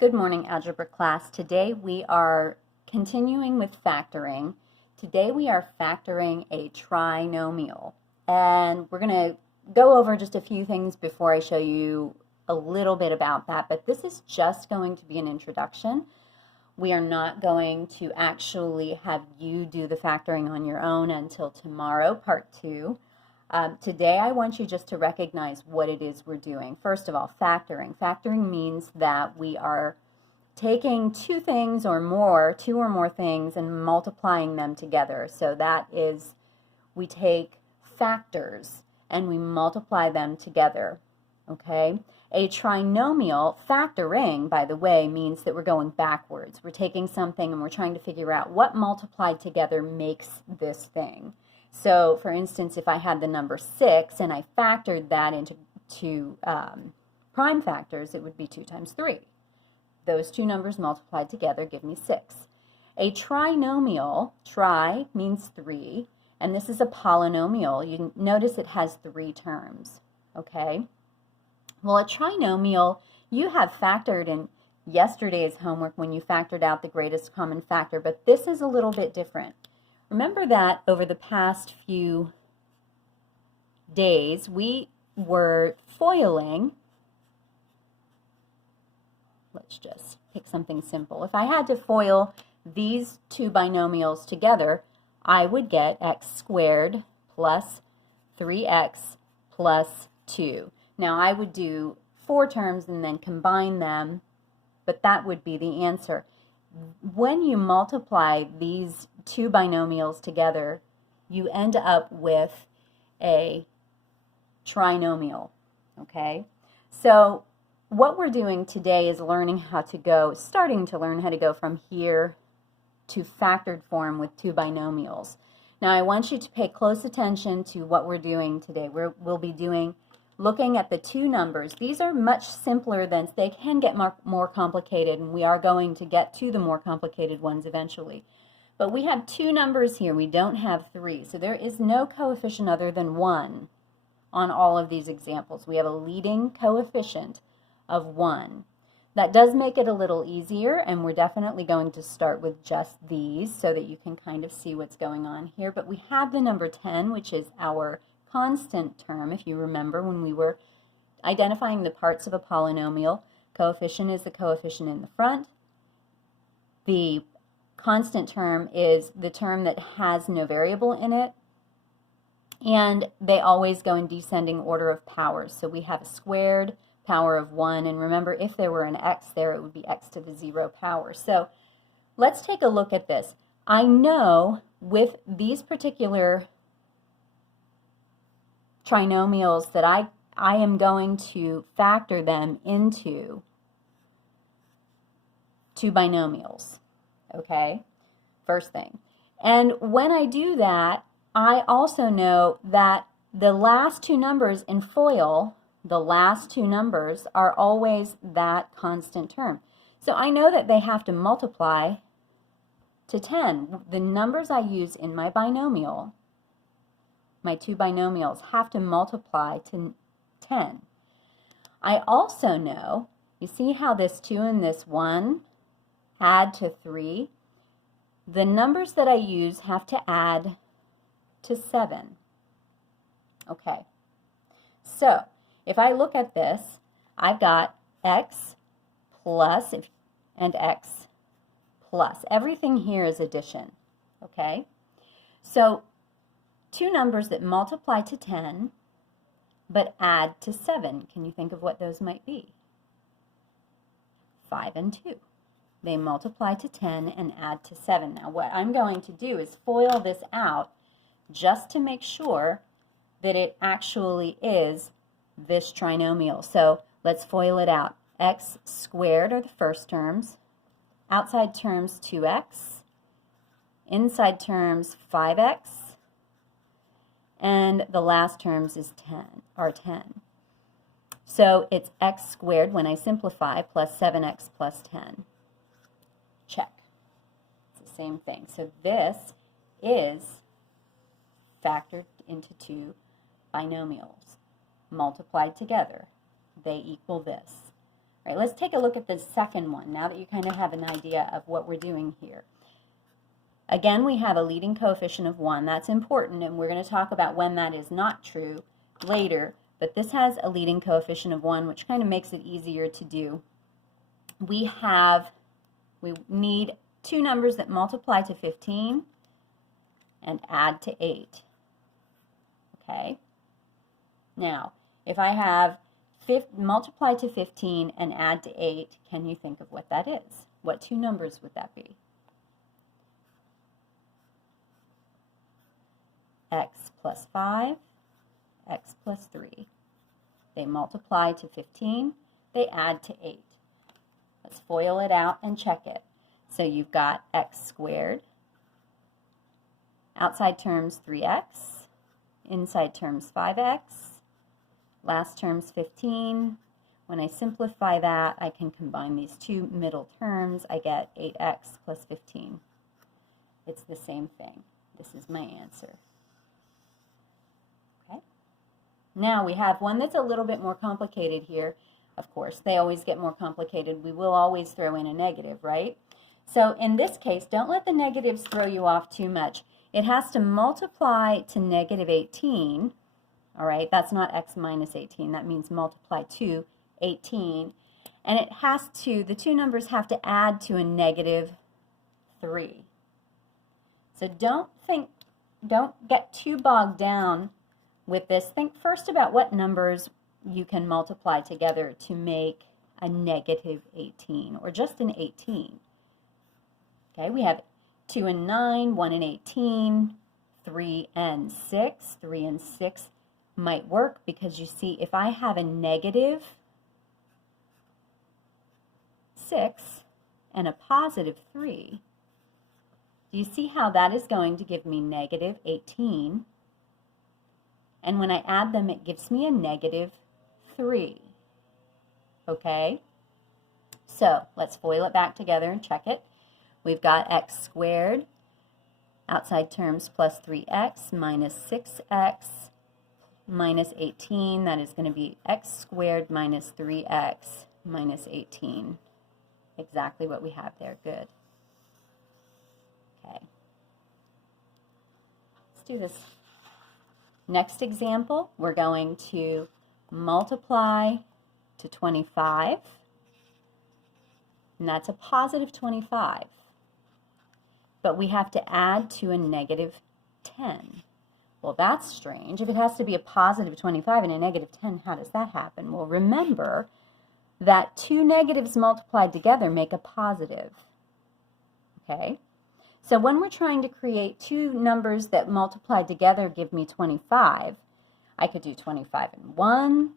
Good morning, algebra class. Today we are continuing with factoring. Today we are factoring a trinomial. And we're going to go over just a few things before I show you a little bit about that. But this is just going to be an introduction. We are not going to actually have you do the factoring on your own until tomorrow, part 2. Today I want you just to recognize what it is we're doing. First of all, factoring. Factoring means that we are taking two or more things and multiplying them together. So that is, we take factors and we multiply them together. Okay? A trinomial, factoring, by the way, means that we're going backwards. We're taking something and we're trying to figure out what multiplied together makes this thing. So, for instance, if I had the number 6 and I factored that into prime factors, it would be 2 times 3. Those two numbers multiplied together give me 6. A trinomial, tri means 3, and this is a polynomial. You notice it has 3 terms, okay? Well, a trinomial, you have factored in yesterday's homework when you factored out the greatest common factor, but this is a little bit different. Remember that over the past few days, we were foiling. Let's just pick something simple. If I had to FOIL these two binomials together, I would get x squared plus 3x plus 2. Now, I would do 4 terms and then combine them, but that would be the answer. When you multiply these two binomials together, you end up with a trinomial, okay? So what we're doing today is starting to learn how to go from here to factored form with two binomials. Now I want you to pay close attention to what we're doing today. We'll be looking at the two numbers. These are much simpler than, they can get more complicated, and we are going to get to the more complicated ones eventually. But we have two numbers here. We don't have 3. So there is no coefficient other than 1 on all of these examples. We have a leading coefficient of 1. That does make it a little easier, and we're definitely going to start with just these so that you can kind of see what's going on here. But we have the number 10, which is our constant term. If you remember when we were identifying the parts of a polynomial, coefficient is the coefficient in the front. The constant term is the term that has no variable in it, and they always go in descending order of powers. So we have a squared power of 1, and remember, if there were an x there, it would be x to the 0 power. So let's take a look at this. I know with these particular trinomials that I am going to factor them into two binomials, okay? First thing. And when I do that, I also know that the last two numbers in FOIL, the last two numbers are always that constant term. So I know that they have to multiply to 10. The numbers I use in my binomial, my two binomials, have to multiply to 10. I also know, you see how this 2 and this 1 add to 3? The numbers that I use have to add to 7. Okay, so if I look at this, I've got x plus and x plus. Everything here is addition, okay? So two numbers that multiply to 10 but add to 7. Can you think of what those might be? 5 and 2. They multiply to 10 and add to 7. Now what I'm going to do is FOIL this out just to make sure that it actually is this trinomial. So let's FOIL it out. X squared are the first terms, outside terms 2x, inside terms 5x, and the last terms is 10. So it's x squared when I simplify plus 7x plus 10. Check. It's the same thing. So this is factored into two binomials. Multiplied together, they equal this. All right, let's take a look at the second one now that you kind of have an idea of what we're doing here. Again, we have a leading coefficient of 1. That's important, and we're going to talk about when that is not true later. But this has a leading coefficient of 1, which kind of makes it easier to do. We need two numbers that multiply to 15 and add to 8. Okay? Now, if I have multiply to 15 and add to 8, can you think of what that is? What two numbers would that be? X plus 5, x plus 3. They multiply to 15, they add to 8. Let's FOIL it out and check it. So you've got x squared, outside terms 3x, inside terms 5x, last term's 15. When I simplify that, I can combine these two middle terms. I get 8x plus 15. It's the same thing. This is my answer. Okay. Now we have one that's a little bit more complicated here. Of course, they always get more complicated. We will always throw in a negative, right? So in this case, don't let the negatives throw you off too much. It has to multiply to negative 18. All right, that's not x minus 18. That means multiply to 18. And it has to, the two numbers have to add to a negative 3. So don't get too bogged down with this. Think first about what numbers you can multiply together to make a negative 18, or just an 18. Okay, we have 2 and 9, 1 and 18, 3 and 6. 3 and 6 might work because you see if I have a negative 6 and a positive 3, do you see how that is going to give me negative 18? And when I add them, it gives me a negative 3. Okay? So let's FOIL it back together and check it. We've got x squared, outside terms plus 3x minus 6x minus 18. That is going to be x squared minus 3x minus 18. Exactly what we have there. Good. Okay. Let's do this. Next example, we're going to multiply to 25. And that's a positive 25. But we have to add to a negative 10. Well, that's strange. If it has to be a positive 25 and a negative 10, how does that happen? Well, remember that two negatives multiplied together make a positive. Okay? So when we're trying to create two numbers that multiplied together give me 25, I could do 25 and 1,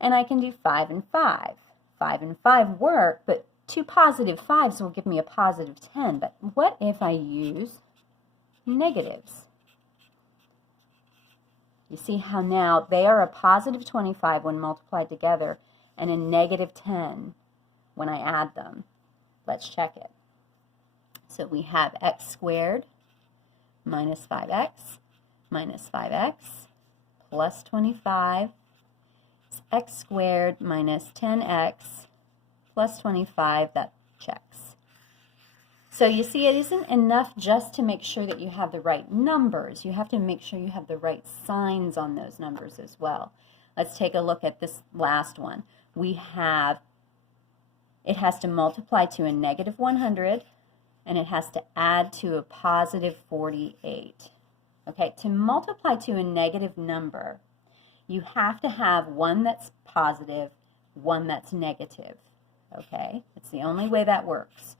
and I can do 5 and 5. 5 and 5 work, but two positive 5s will give me a positive 10. But what if I use negatives? You see how now they are a positive 25 when multiplied together and a negative 10 when I add them. Let's check it. So we have x squared minus 5x minus 5x plus 25 is x squared minus 10x plus 25. That checks. So you see, it isn't enough just to make sure that you have the right numbers. You have to make sure you have the right signs on those numbers as well. Let's take a look at this last one. We have, it has to multiply to a negative 100, and it has to add to a positive 48. Okay, to multiply to a negative number, you have to have one that's positive, one that's negative. Okay, it's the only way that works.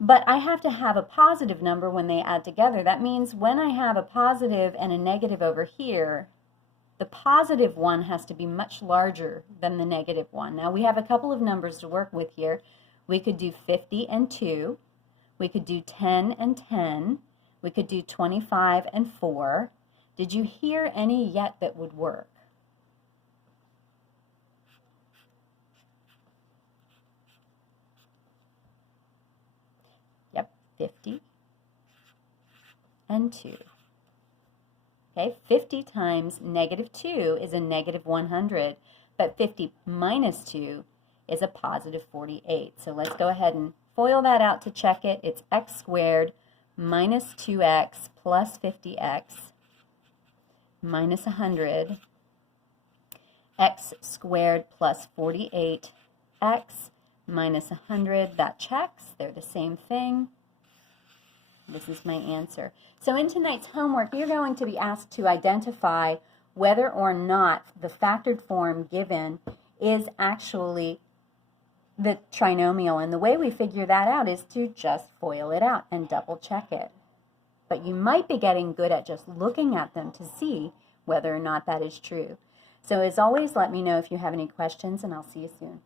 But I have to have a positive number when they add together. That means when I have a positive and a negative over here, the positive one has to be much larger than the negative one. Now we have a couple of numbers to work with here. We could do 50 and 2. We could do 10 and 10. We could do 25 and 4. Did you hear any yet that would work? Yep, 50 and 2. Okay, 50 times negative 2 is a negative 100, but 50 minus 2 is a positive 48. So let's go ahead and FOIL that out to check it. It's x squared minus 2x plus 50x minus 100, x squared plus 48x minus 100. That checks. They're the same thing. This is my answer. So in tonight's homework, you're going to be asked to identify whether or not the factored form given is actually the trinomial. And the way we figure that out is to just FOIL it out and double check it. But you might be getting good at just looking at them to see whether or not that is true. So as always, let me know if you have any questions, and I'll see you soon.